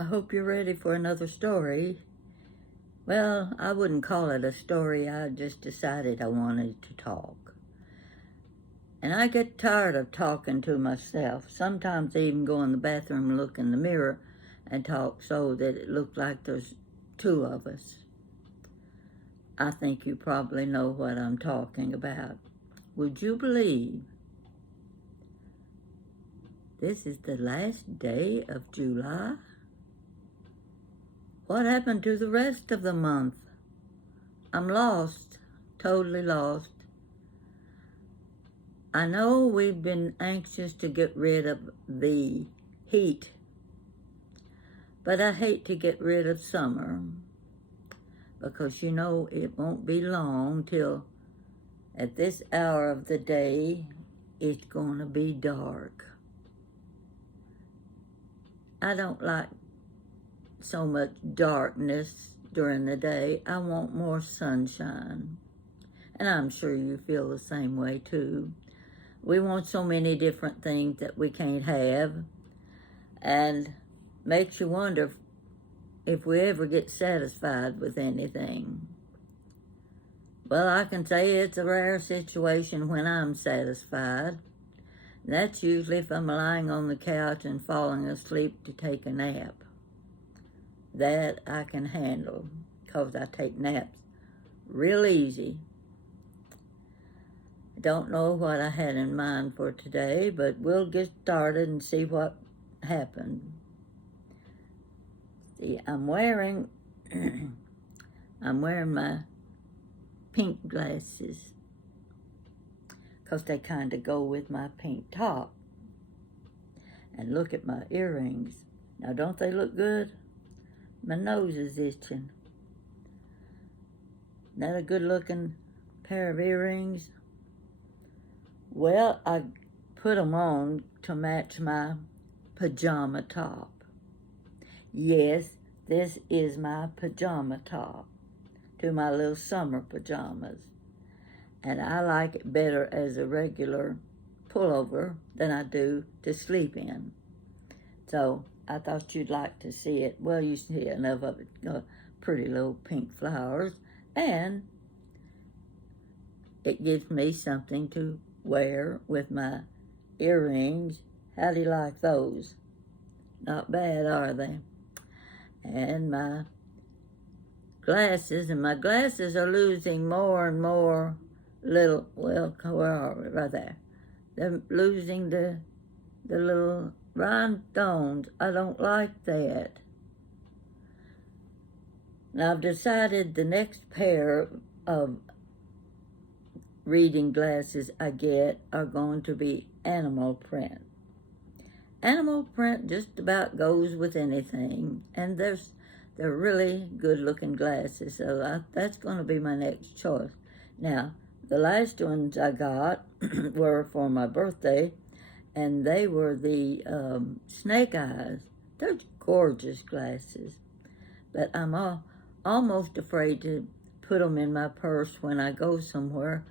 I hope you're ready for another story. Well, I wouldn't call it a story. I just decided I wanted to talk. And I get tired of talking to myself. Sometimes I even go in the bathroom and look in the mirror and talk so that it looks like there's two of us. I think you probably know what I'm talking about. Would you believe this is the last day of July? What happened to the rest of the month? I'm lost, totally lost. I know we've been anxious to get rid of the heat, but I hate to get rid of summer because you know it won't be long till at this hour of the day it's going to be dark. I don't like so much darkness during the day. I want more sunshine. And I'm sure you feel the same way too. We want so many different things that we can't have, and makes you wonder if we ever get satisfied with anything. Well, I can say it's a rare situation when I'm satisfied. That's usually if I'm lying on the couch and falling asleep to take a nap. That I can handle because I take naps real easy. Don't know what I had in mind for today, but we'll get started and see what happened. See, I'm wearing my pink glasses because they kind of go with my pink top. And look at my earrings. Now, don't they look good? My nose is itching. Isn't that a good-looking pair of earrings? Well, I put them on to match my pajama top. Yes, this is my pajama top to my little summer pajamas. And I like it better as a regular pullover than I do to sleep in. So I thought you'd like to see it. Well, you see enough of it, pretty little pink flowers, and it gives me something to wear with my earrings. How do you like those? Not bad, are they? And my glasses are losing more and more little, well, where are we? Right there. They're losing the little rhinestones. I don't like that. Now I've decided the next pair of reading glasses I get are going to be animal print. Animal print just about goes with anything, and they're really good-looking glasses, so that's going to be my next choice. Now, the last ones I got were for my birthday, and they were the snake eyes. They're gorgeous glasses, but I'm almost afraid to put them in my purse when I go somewhere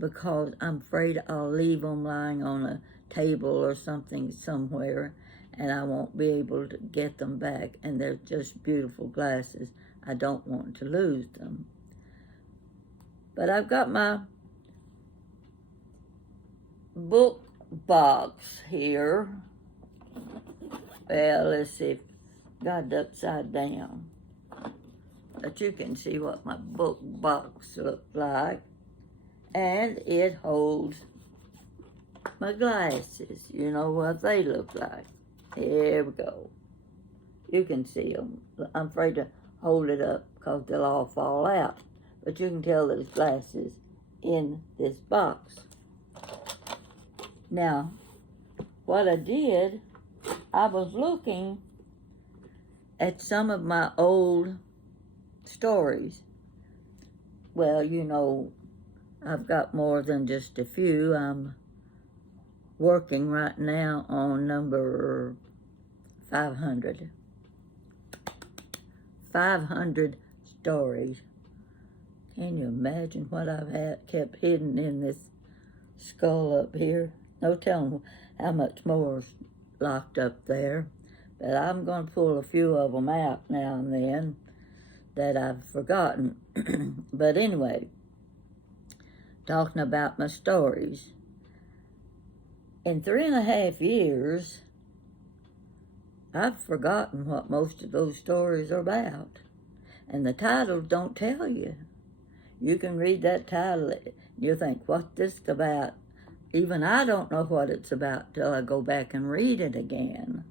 because I'm afraid I'll leave them lying on a table or something somewhere and I won't be able to get them back. And they're just beautiful glasses. I don't want to lose them. But I've got my book box here. Well, let's see if I got it upside down. But you can see what my book box looks like. And it holds my glasses. You know what they look like. Here we go. You can see them. I'm afraid to hold it up because they'll all fall out. But you can tell there's glasses in this box. Now, what I did, I was looking at some of my old stories. Well, you know, I've got more than just a few. I'm working right now on number 500. 500 stories. Can you imagine what I've kept hidden in this skull up here? No telling how much more is locked up there. but I'm going to pull a few of them out now and then that I've forgotten. But anyway, talking about my stories. In 3.5 years, I've forgotten what most of those stories are about. And the titles don't tell you. You can read that title, you think, what's this about? Even I don't know what it's about till I go back and read it again.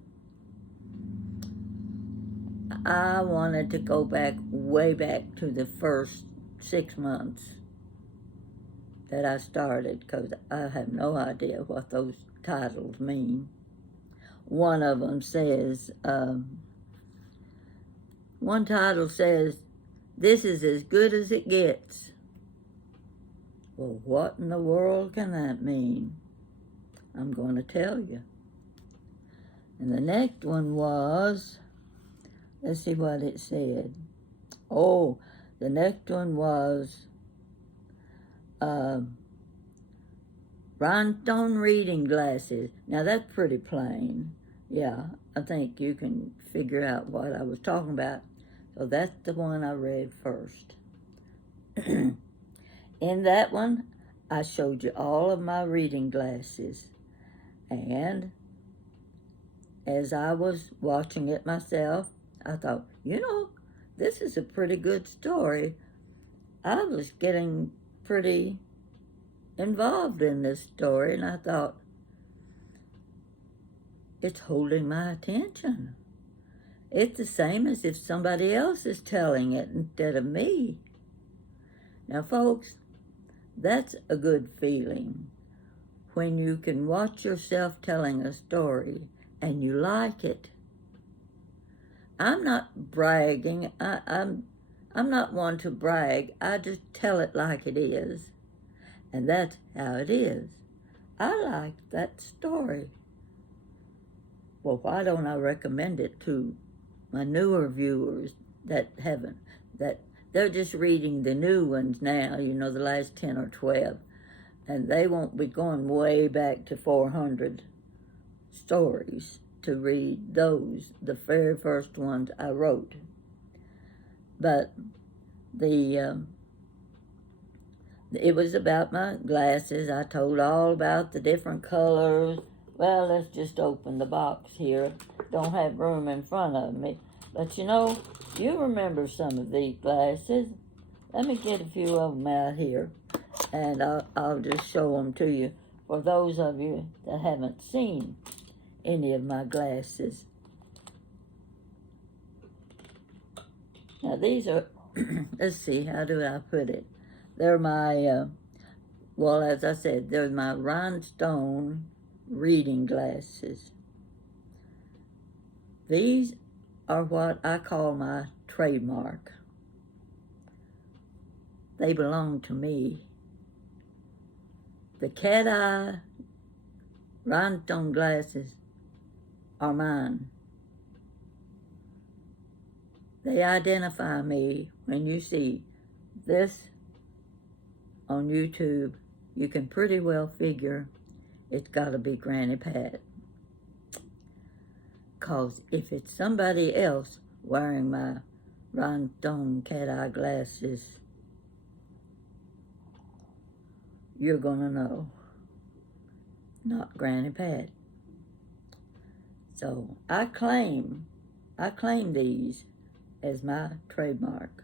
I wanted to go back, way back to the first 6 months that I started, because I have no idea what those titles mean. One of them says, one title says, "This is as good as it gets." Well, what in the world can that mean? I'm going to tell you. And the next one was, let's see what it said. Oh, the next one was rhinestone reading glasses. Now that's pretty plain. Yeah, I think you can figure out what I was talking about. So that's the one I read first. In that one, I showed you all of my reading glasses. And as I was watching it myself, I thought, this is a pretty good story. I was getting pretty involved in this story, and I thought, it's holding my attention. It's the same as if somebody else is telling it instead of me. Now, folks, that's a good feeling when you can watch yourself telling a story and you like it. I'm not bragging. I'm not one to brag. I just tell it like it is. And that's how it is. I liked that story. Well, why don't I recommend it to my newer viewers that they're just reading the new ones now, the last 10 or 12, and they won't be going way back to 400 stories to read those, the very first ones I wrote. But it was about my glasses. I told all about the different colors. Well, let's just open the box here. Don't have room in front of me. But you remember some of these glasses. Let me get a few of them out here, and I'll just show them to you for those of you that haven't seen any of my glasses. Now these are, let's see, how do I put it? They're my, well, as I said, they're my rhinestone reading glasses. These are what I call my trademark. They belong to me. The cat eye rhinestone glasses are mine. They identify me. When you see this on YouTube, you can pretty well figure it's got to be Granny Pat. Because if it's somebody else wearing my rhinestone cat eye glasses, you're going to know. Not Granny Pat. So I claim these as my trademark.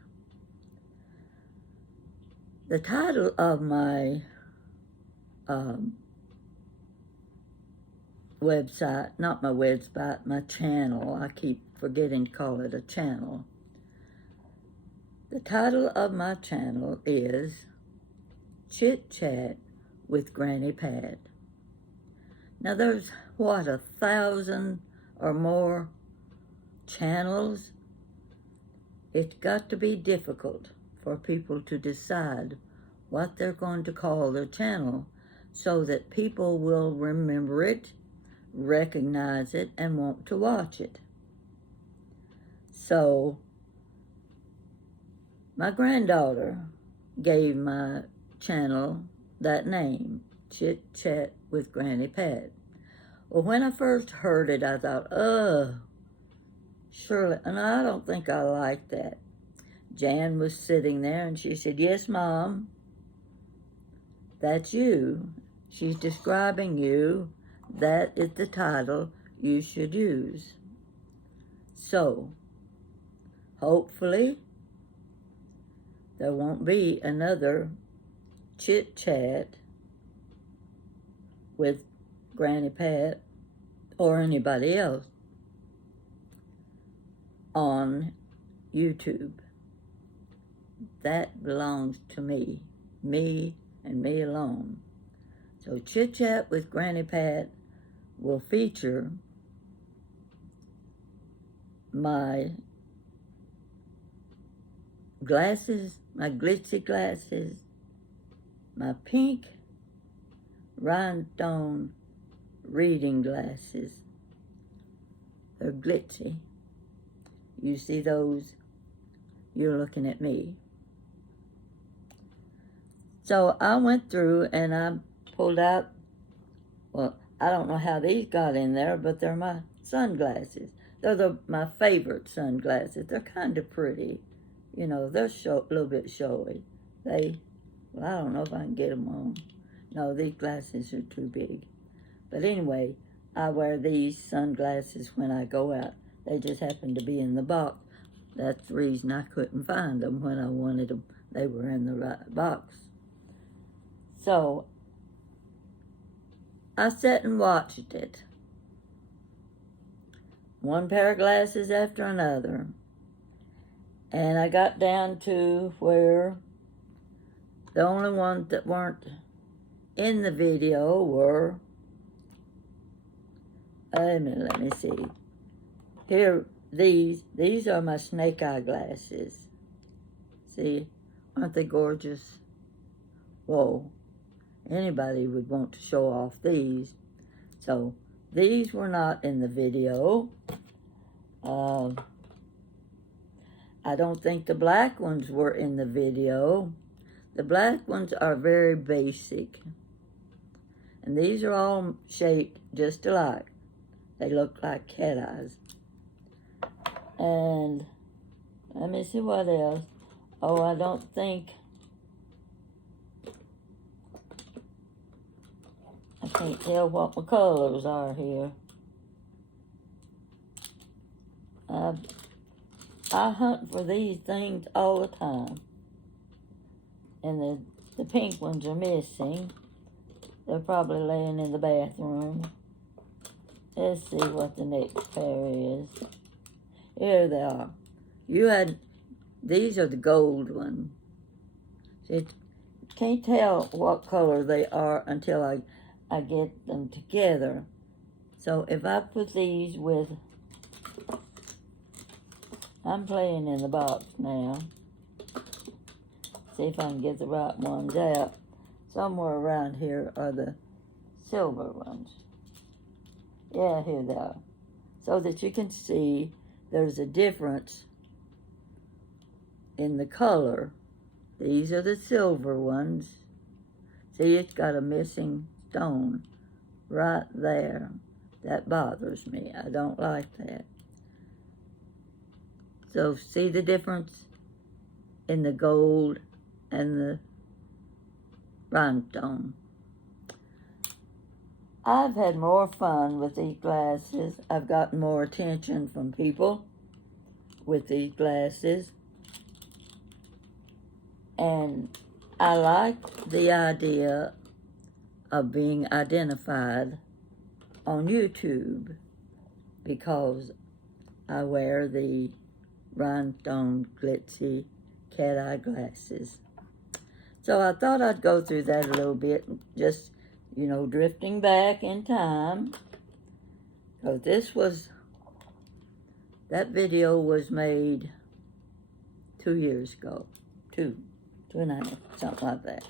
The title of my website, not my website, my channel, I keep forgetting to call it a channel. The title of my channel is Chit Chat with Granny Pat. Now there's, 1,000 or more channels? It's got to be difficult for people to decide what they're going to call their channel so that people will remember it, recognize it, and want to watch it. So, my granddaughter gave my channel that name, Chit Chat with Granny Pat. Well, when I first heard it, I thought, Shirley, and I don't think I like that. Jan was sitting there and she said, yes, Mom, that's you. She's describing you. That is the title you should use. So, hopefully, there won't be another chit-chat with Granny Pat or anybody else on YouTube. That belongs to me and me alone. So Chit Chat with Granny Pat will feature my glasses, my glitzy glasses, my pink rhinestone reading glasses. They're glitzy. You see those, you're looking at me. So I went through and I pulled out, well, I don't know how these got in there, but they're my sunglasses. They're my favorite sunglasses. They're kind of pretty. You know, they're a little bit showy. Well, I don't know if I can get them on. No, these glasses are too big. But anyway, I wear these sunglasses when I go out. They just happen to be in the box. That's the reason I couldn't find them when I wanted them. They were in the right box. So, I sat and watched it. One pair of glasses after another. And I got down to where the only ones that weren't in the video were, let me see. Here, these are my snake eye glasses. See, aren't they gorgeous? Whoa, anybody would want to show off these. So, these were not in the video. I don't think the black ones were in the video. The black ones are very basic. And these are all shaped just alike. They look like cat eyes. And let me see what else. Oh, I don't think, I can't tell what my colors are here. I hunt for these things all the time. And the pink ones are missing. They're probably laying in the bathroom. Let's see what the next pair is. Here they are. These are the gold ones. See, can't tell what color they are until I get them together. So if I put these with, I'm playing in the box now. See if I can get the right ones out. Somewhere around here are the silver ones. Yeah, here they are. So that you can see there's a difference in the color. These are the silver ones. See, it's got a missing stone right there. That bothers me. I don't like that. So see the difference in the gold and the rhinestone. I've had more fun with these glasses. I've gotten more attention from people with these glasses. And I like the idea of being identified on YouTube because I wear the rhinestone glitzy cat eye glasses. So I thought I'd go through that a little bit, just, you know, drifting back in time. So that video was made 2 years ago. Two and a half, something like that.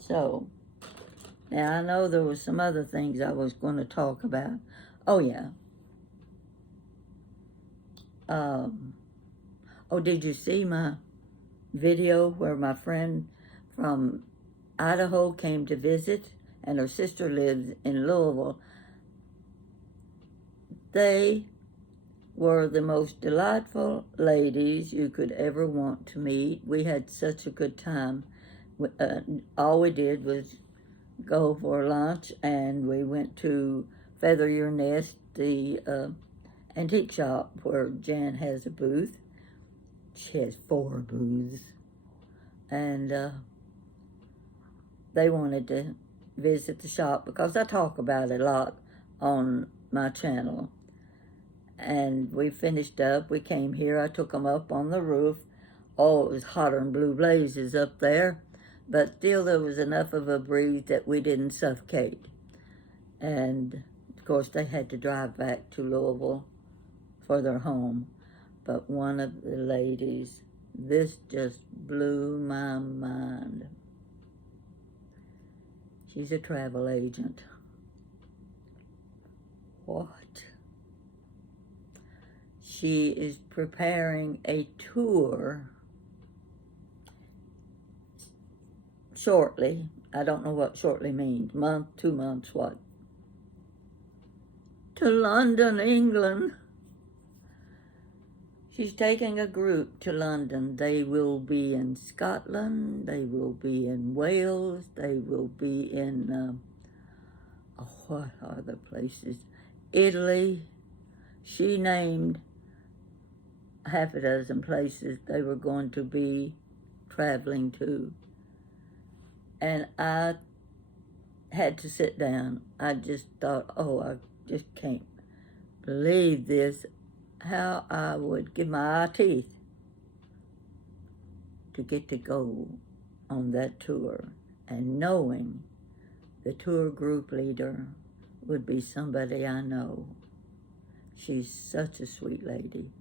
So, now I know there was some other things I was going to talk about. Oh, yeah. Did you see my video where my friend from Idaho came to visit and her sister lives in Louisville? They were the most delightful ladies you could ever want to meet. We had such a good time. All we did was go for lunch, and we went to Feather Your Nest, the antique shop where Jan has a booth. She has 4 booths, and they wanted to visit the shop because I talk about it a lot on my channel. And we finished up. We came here. I took them up on the roof. Oh, it was hotter than blue blazes up there, but still there was enough of a breeze that we didn't suffocate. And of course they had to drive back to Louisville for their home. But one of the ladies, this just blew my mind. She's a travel agent. What? She is preparing a tour shortly. I don't know what shortly means. Month, 2 months, what? To London, England. She's taking a group to London. They will be in Scotland. They will be in Wales. They will be in, what are the places? Italy. She named half a dozen places they were going to be traveling to. And I had to sit down. I just thought, oh, I just can't believe this. How I would give my eye teeth to get to go on that tour, and knowing the tour group leader would be somebody I know. She's such a sweet lady.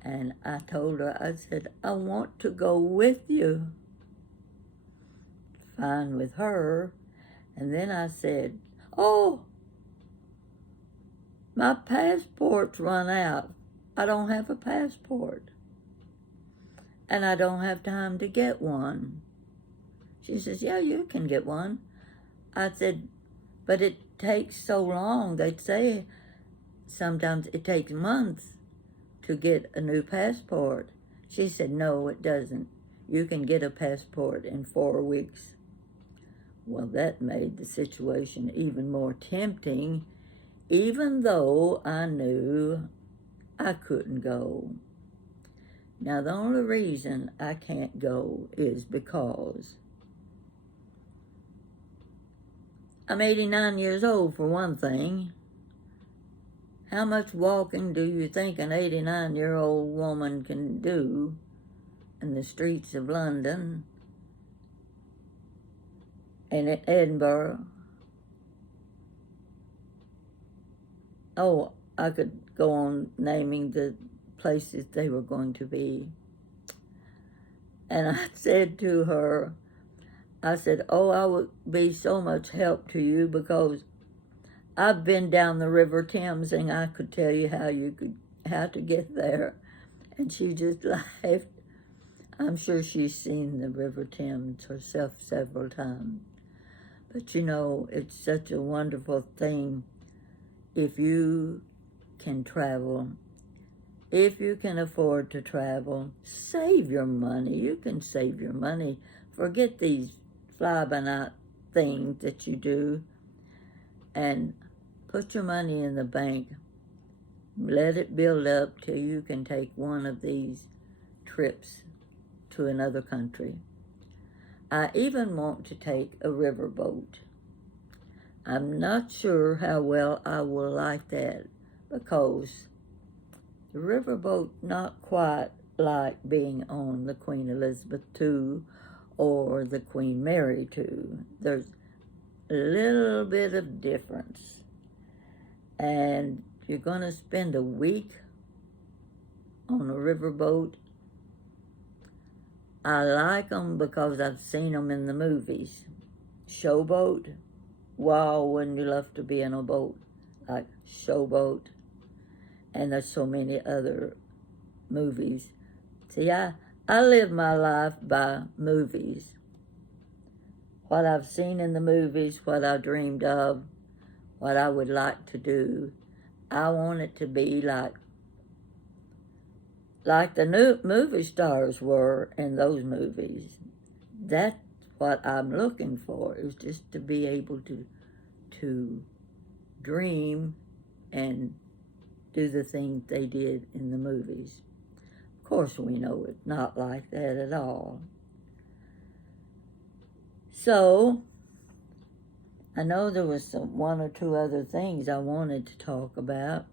And I told her, I said, I want to go with you. Fine with her. And then I said, oh, my passport's run out. I don't have a passport. And I don't have time to get one. She says, yeah, you can get one. I said, but it takes so long. They'd say sometimes it takes months to get a new passport. She said, no, it doesn't. You can get a passport in 4 weeks. Well, that made the situation even more tempting, even though I knew I couldn't go. Now, the only reason I can't go is because I'm 89 years old, for one thing. How much walking do you think an 89-year-old woman can do in the streets of London and in Edinburgh? Oh, I could go on naming the places they were going to be. And I said to her, I said, oh, I would be so much help to you because I've been down the River Thames and I could tell you how to get there. And she just laughed. I'm sure she's seen the River Thames herself several times. But you know, it's such a wonderful thing if you can travel. If you can afford to travel, save your money. You can save your money. Forget these fly-by-night things that you do, and put your money in the bank. Let it build up till you can take one of these trips to another country. I even want to take a riverboat. I'm not sure how well I will like that because the riverboat not quite like being on the Queen Elizabeth II or the Queen Mary II. There's a little bit of difference. And you're going to spend a week on a riverboat. I like them because I've seen them in the movies. Showboat. Wow, wouldn't you love to be in a boat like Showboat? And there's so many other movies. See, I live my life by movies. What I've seen in the movies, what I dreamed of, what I would like to do. I want it to be like like the new movie stars were in those movies. That's what I'm looking for, is just to be able to dream and do the things they did in the movies. Of course, we know it's not like that at all. So, I know there was one or two other things I wanted to talk about.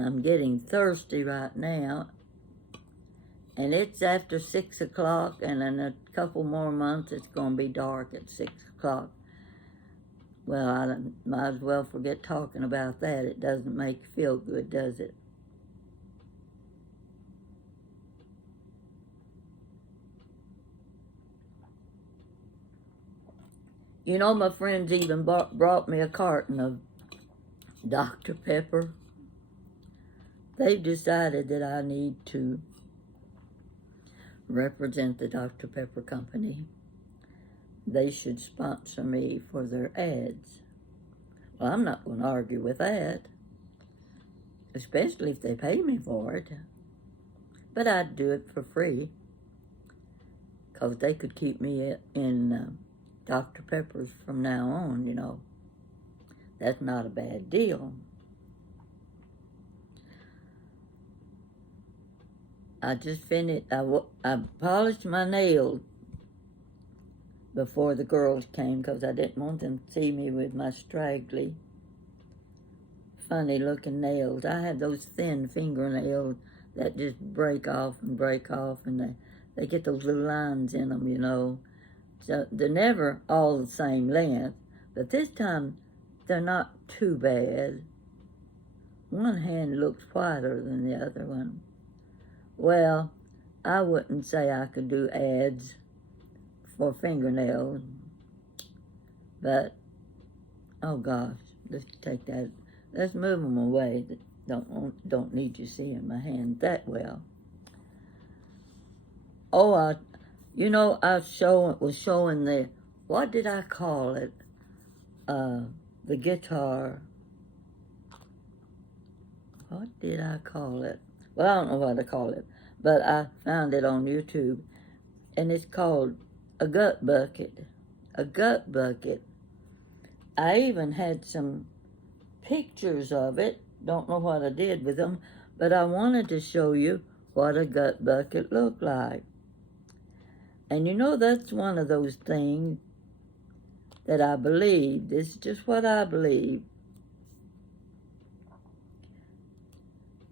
I'm getting thirsty right now, and it's after 6 o'clock, and in a couple more months it's going to be dark at 6 o'clock. Well, I might as well forget talking about that. It doesn't make you feel good, does it? You know, my friends even brought me a carton of Dr. Pepper. They've decided that I need to represent the Dr. Pepper Company. They should sponsor me for their ads. Well, I'm not going to argue with that, especially if they pay me for it. But I'd do it for free, because they could keep me in Dr. Pepper's from now on, you know. That's not a bad deal. I just finished, I polished my nails before the girls came, because I didn't want them to see me with my straggly, funny looking nails. I have those thin fingernails that just break off, and they get those little lines in them, you know. So they're never all the same length, but this time they're not too bad. One hand looks whiter than the other one. Well, I wouldn't say I could do ads for fingernails, but, oh gosh, let's take that. Let's move them away. Don't need you seeing my hand that well. Oh, I was showing the, what did I call it? The guitar. What did I call it? Well, I don't know what to call it, but I found it on YouTube, and it's called a gut bucket. A gut bucket. I even had some pictures of it. Don't know what I did with them, but I wanted to show you what a gut bucket looked like. And you know, that's one of those things that I believe. This is just what I believe.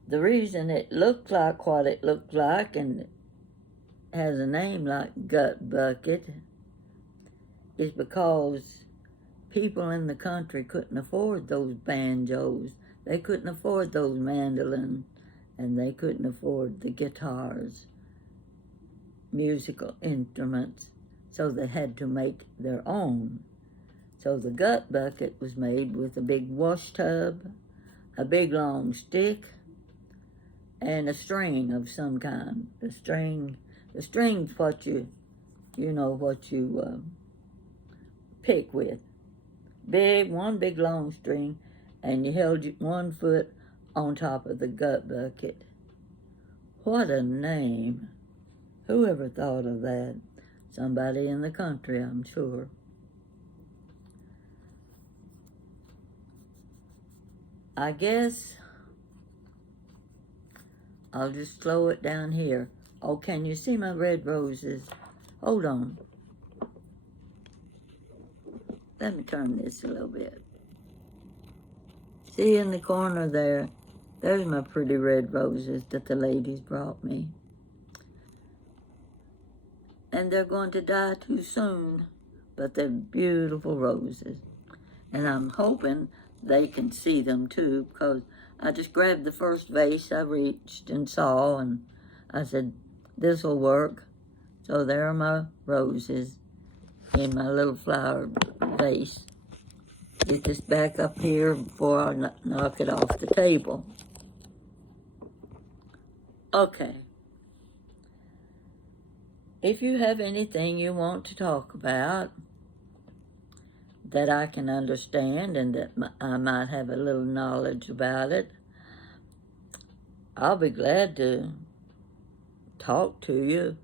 The reason it looked like what it looked like and has a name like gut bucket is because people in the country couldn't afford those banjos. They couldn't afford those mandolins, and they couldn't afford the guitars, musical instruments, so they had to make their own. So the gut bucket was made with a big wash tub, a big long stick, and a string of some kind. The string's what you pick with. One big long string, and you held one foot on top of the gut bucket. What a name. Whoever thought of that? Somebody in the country, I'm sure. I guess I'll just slow it down here. Oh, can you see my red roses? Hold on. Let me turn this a little bit. See in the corner there? There's my pretty red roses that the ladies brought me. And they're going to die too soon, but they're beautiful roses. And I'm hoping they can see them too, because I just grabbed the first vase I reached and saw, and I said, this will work. So there are my roses in my little flower vase. Get this back up here before I knock it off the table. Okay. If you have anything you want to talk about that I can understand and that I might have a little knowledge about it, I'll be glad to talk to you,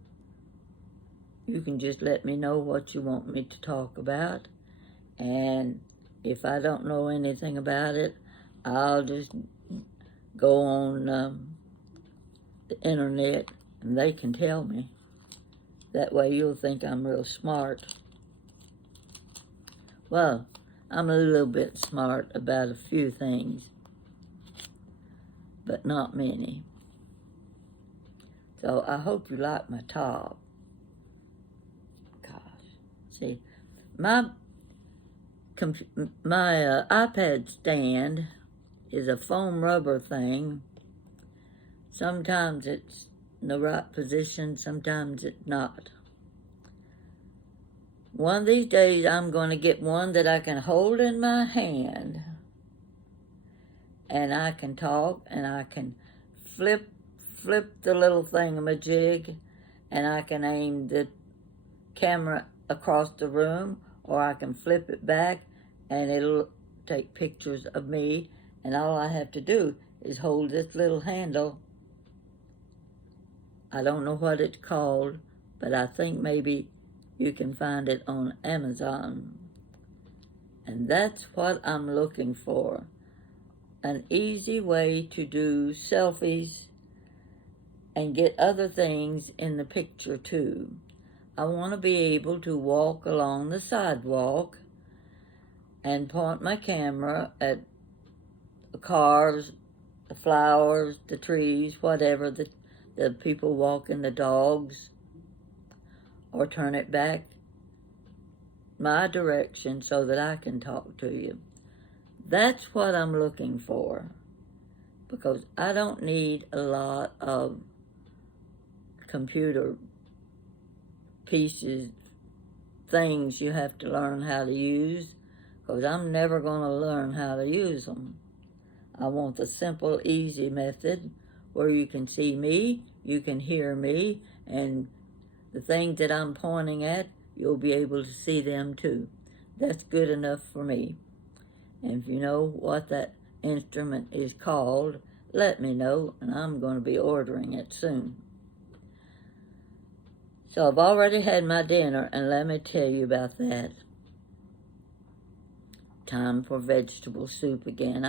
you can just let me know what you want me to talk about. And if I don't know anything about it, I'll just go on the internet and they can tell me. That way you'll think I'm real smart. Well, I'm a little bit smart about a few things, but not many. So I hope you like my top. Gosh, see, my iPad stand is a foam rubber thing. Sometimes it's in the right position, sometimes it's not. One of these days I'm going to get one that I can hold in my hand, and I can talk, and I can flip the little thingamajig, and I can aim the camera across the room, or I can flip it back and it'll take pictures of me, and all I have to do is hold this little handle. I don't know what it's called, but I think maybe you can find it on Amazon. And that's what I'm looking for. An easy way to do selfies and get other things in the picture too. I want to be able to walk along the sidewalk and point my camera at the cars, the flowers, the trees, whatever, the people walking the dogs, or turn it back my direction so that I can talk to you. That's what I'm looking for, because I don't need a lot of computer pieces, things you have to learn how to use, because I'm never going to learn how to use them. I want the simple, easy method where you can see me, you can hear me, and the things that I'm pointing at, you'll be able to see them too. That's good enough for me. And if you know what that instrument is called, let me know, and I'm going to be ordering it soon. So I've already had my dinner, and let me tell you about that. Time for vegetable soup again.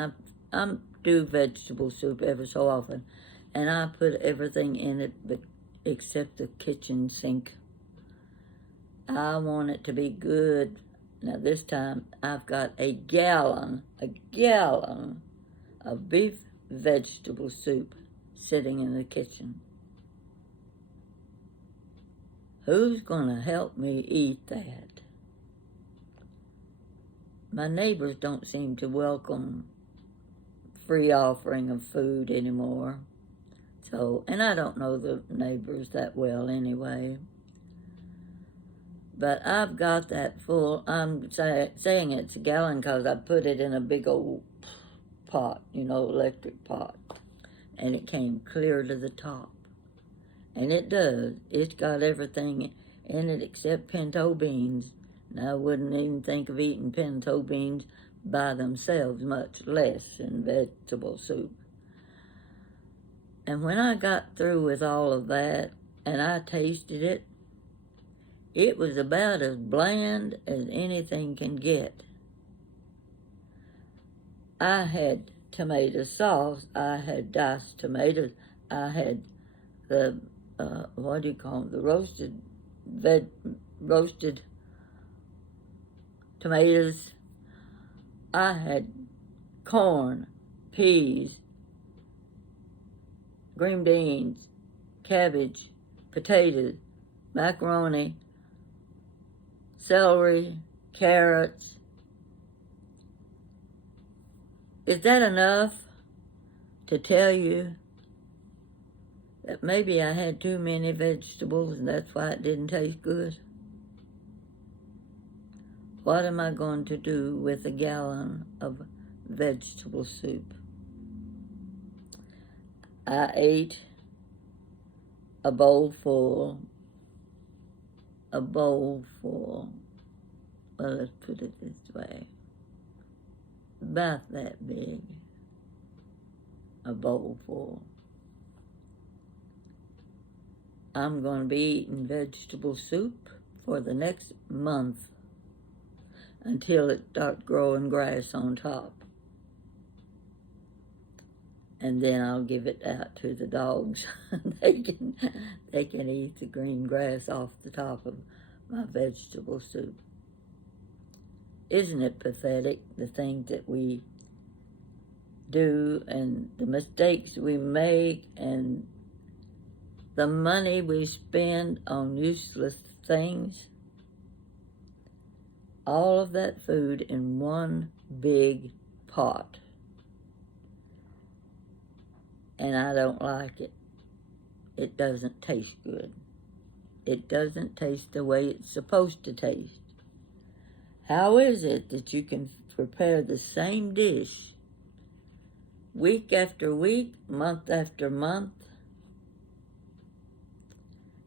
I do vegetable soup every so often, and I put everything in it except the kitchen sink. I want it to be good. Now this time I've got a gallon of beef vegetable soup sitting in the kitchen. Who's going to help me eat that? My neighbors don't seem to welcome free offering of food anymore. So, and I don't know the neighbors that well anyway. But I've got that full. I'm saying it's a gallon because I put it in a big old pot, electric pot. And it came clear to the top. And it does. It's got everything in it except pinto beans. And I wouldn't even think of eating pinto beans by themselves, much less in vegetable soup. And when I got through with all of that and I tasted it, it was about as bland as anything can get. I had tomato sauce, I had diced tomatoes, I had the, the roasted tomatoes. I had corn, peas, green beans, cabbage, potatoes, macaroni, celery, carrots. Is that enough to tell you that maybe I had too many vegetables and that's why it didn't taste good? What am I going to do with a gallon of vegetable soup? I ate a bowl full. Well, let's put it this way. About that big. A bowl full. I'm going to be eating vegetable soup for the next month until it starts growing grass on top. And then I'll give it out to the dogs. they can eat the green grass off the top of my vegetable soup. Isn't it pathetic, the things that we do and the mistakes we make and the money we spend on useless things? All of that food in one big pot. And I don't like it. It doesn't taste good. It doesn't taste the way it's supposed to taste. How is it that you can prepare the same dish week after week, month after month,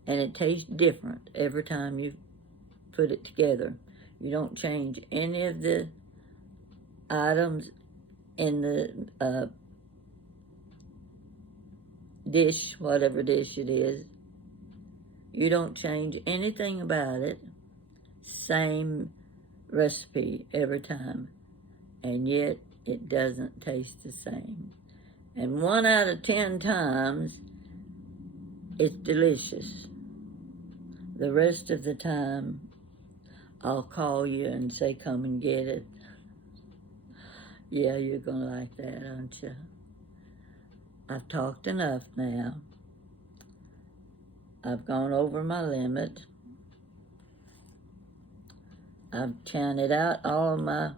and it tastes different every time you put it together? You don't change any of the items in the dish, whatever dish it is. You don't change anything about it. Same recipe every time. And yet it doesn't taste the same. And 1 out of 10 times, it's delicious. The rest of the time, I'll call you and say, come and get it. Yeah, you're going to like that, aren't you? I've talked enough now. I've gone over my limit. I've counted out all of my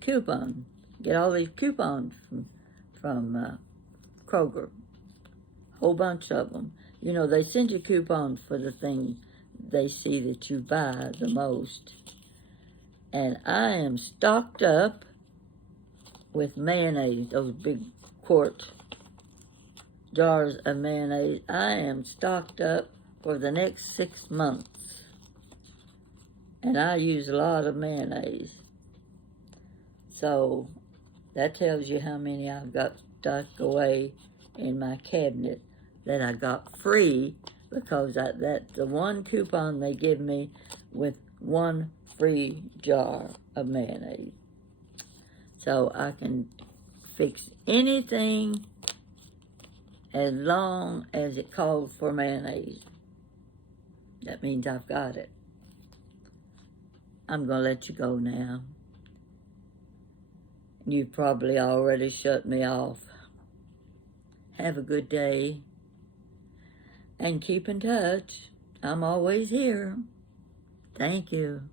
coupons. Get all these coupons from Kroger. Whole bunch of them. You know, they send you coupons for the thing they see that you buy the most. And I am stocked up with mayonnaise, those big quart jars of mayonnaise. I am stocked up for the next 6 months. And I use a lot of mayonnaise. So that tells you how many I've got stuck away in my cabinet that I got free because that's the one coupon they give me with 1 free jar of mayonnaise. So I can fix anything as long as it calls for mayonnaise. That means I've got it. I'm going to let you go now. You've probably already shut me off. Have a good day. And keep in touch. I'm always here. Thank you.